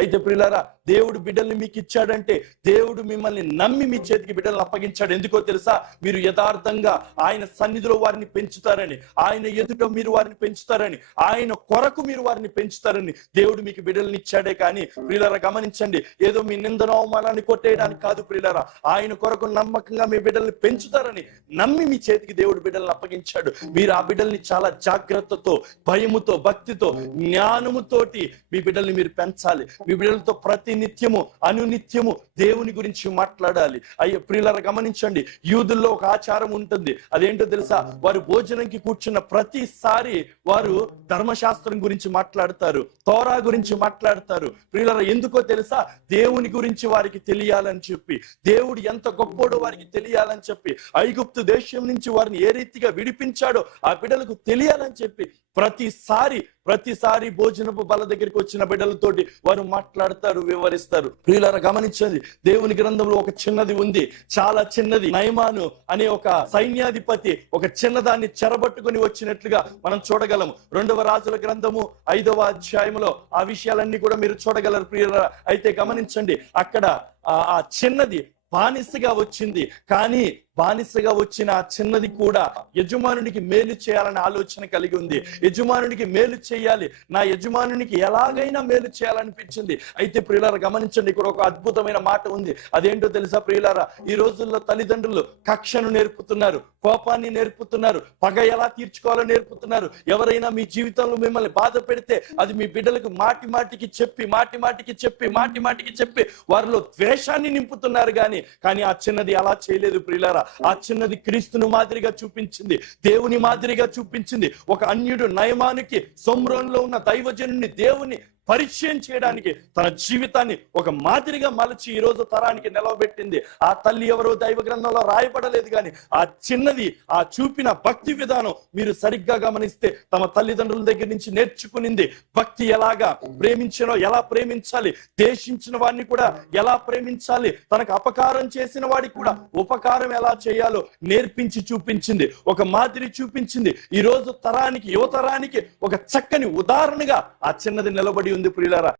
అయితే ప్రియులారా, దేవుడు బిడ్డల్ని మీకు ఇచ్చాడంటే దేవుడు మిమ్మల్ని నమ్మి మీ చేతికి బిడ్డలను అప్పగించాడు. ఎందుకో తెలుసా? మీరు యథార్థంగా ఆయన సన్నిధిలో వారిని పెంచుతారని, ఆయన ఎదుట మీరు వారిని పెంచుతారని, ఆయన కొరకు మీరు వారిని పెంచుతారని దేవుడు మీకు బిడ్డల్ని ఇచ్చాడే. కానీ ప్రియులారా గమనించండి, ఏదో మీ నిందన అవమానాన్ని కొట్టేయడానికి కాదు ప్రియులారా, ఆయన కొరకు నమ్మకంగా మీ బిడ్డల్ని పెంచుతారని నమ్మి మీ చేతికి దేవుడు బిడ్డలను అప్పగించాడు. మీరు ఆ బిడ్డల్ని చాలా జాగ్రత్తతో, భయముతో, భక్తితో, జ్ఞానముతోటి మీ బిడ్డల్ని మీరు పెంచాలి. మీ బిడ్డలతో ప్రతి నిత్యము అనునిత్యము దేవుని గురించి మాట్లాడాలి. అయ్యో ప్రియులారా గమనించండి, యూదుల్లో ఒక ఆచారం ఉంటుంది. అదేంటో తెలుసా? వారు భోజనంకి కూర్చున్న ప్రతిసారి వారు ధర్మశాస్త్రం గురించి మాట్లాడతారు, తోరా గురించి మాట్లాడతారు. ప్రియులారా ఎందుకో తెలుసా? దేవుని గురించి వారికి తెలియాలని చెప్పి, దేవుడు ఎంత గొప్పోడో వారికి తెలియాలని చెప్పి, ఐగుప్తు దేశం నుంచి వారిని ఏ రీతిగా విడిపించాడో ఆ బిడ్డలకు తెలియాలని చెప్పి ప్రతిసారి భోజనపు బల దగ్గరికి వచ్చిన బిడ్డలతోటి వారు మాట్లాడతారు, వివరిస్తారు. ప్రియులారా గమనించండి, దేవుని గ్రంథంలో ఒక చిన్నది ఉంది, చాలా చిన్నది. నయమాను అనే ఒక సైన్యాధిపతి ఒక చిన్నదాన్ని చెరబట్టుకుని వచ్చినట్లుగా మనం చూడగలము. 2వ రాజుల గ్రంథము 5వ అధ్యాయంలో ఆ విషయాలన్నీ కూడా మీరు చూడగలరు ప్రియులారా. అయితే గమనించండి, అక్కడ ఆ చిన్నది బానిసగా వచ్చింది. కానీ బానిసగా వచ్చిన ఆ చిన్నది కూడా యజమానునికి మేలు చేయాలనే ఆలోచన కలిగి ఉంది. యజమానునికి మేలు చేయాలి, నా యజమానునికి ఎలాగైనా మేలు చేయాలనిపించింది. అయితే ప్రియులారా గమనించండి, ఇక్కడ ఒక అద్భుతమైన మాట ఉంది. అదేంటో తెలుసా ప్రియులారా? ఈ రోజుల్లో తల్లిదండ్రులు కక్షను నేర్పుతున్నారు, కోపాన్ని నేర్పుతున్నారు, పగ ఎలా తీర్చుకోవాలో నేర్పుతున్నారు. ఎవరైనా మీ జీవితంలో మిమ్మల్ని బాధ పెడితే అది మీ బిడ్డలకు మాటి మాటికి చెప్పి వారిలో ద్వేషాన్ని నింపుతున్నారు. కానీ ఆ చిన్నది అలా చేయలేదు ప్రియులారా. ఆ చిన్నది క్రీస్తును మాదిరిగా చూపించింది, దేవుని మాదిరిగా చూపించింది. ఒక అన్యుడు నయమానికి సొమ్రోన్లో ఉన్న దైవజనుని దేవుని పరిచయం చేయడానికి తన జీవితాన్ని ఒక మాదిరిగా మలచి ఈ రోజు తరానికి నిలవబెట్టింది. ఆ తల్లి ఎవరో దైవ గ్రంథంలో రాయబడలేదు, కానీ ఆ చిన్నది ఆ చూపిన భక్తి విధానం మీరు సరిగ్గా గమనిస్తే తమ తల్లిదండ్రుల దగ్గర నుంచి నేర్చుకునింది. భక్తి ఎలాగా ప్రేమించినో ఎలా ప్రేమించాలి, దేశించిన వాడిని కూడా ఎలా ప్రేమించాలి, తనకు అపకారం చేసిన వాడికి కూడా ఉపకారం ఎలా చేయాలో నేర్పించి చూపించింది, ఒక మాదిరి చూపించింది. ఈ రోజు తరానికి, యువతరానికి ఒక చక్కని ఉదాహరణగా ఆ చిన్నది నిలబడి ఉంది ప్రియులారా.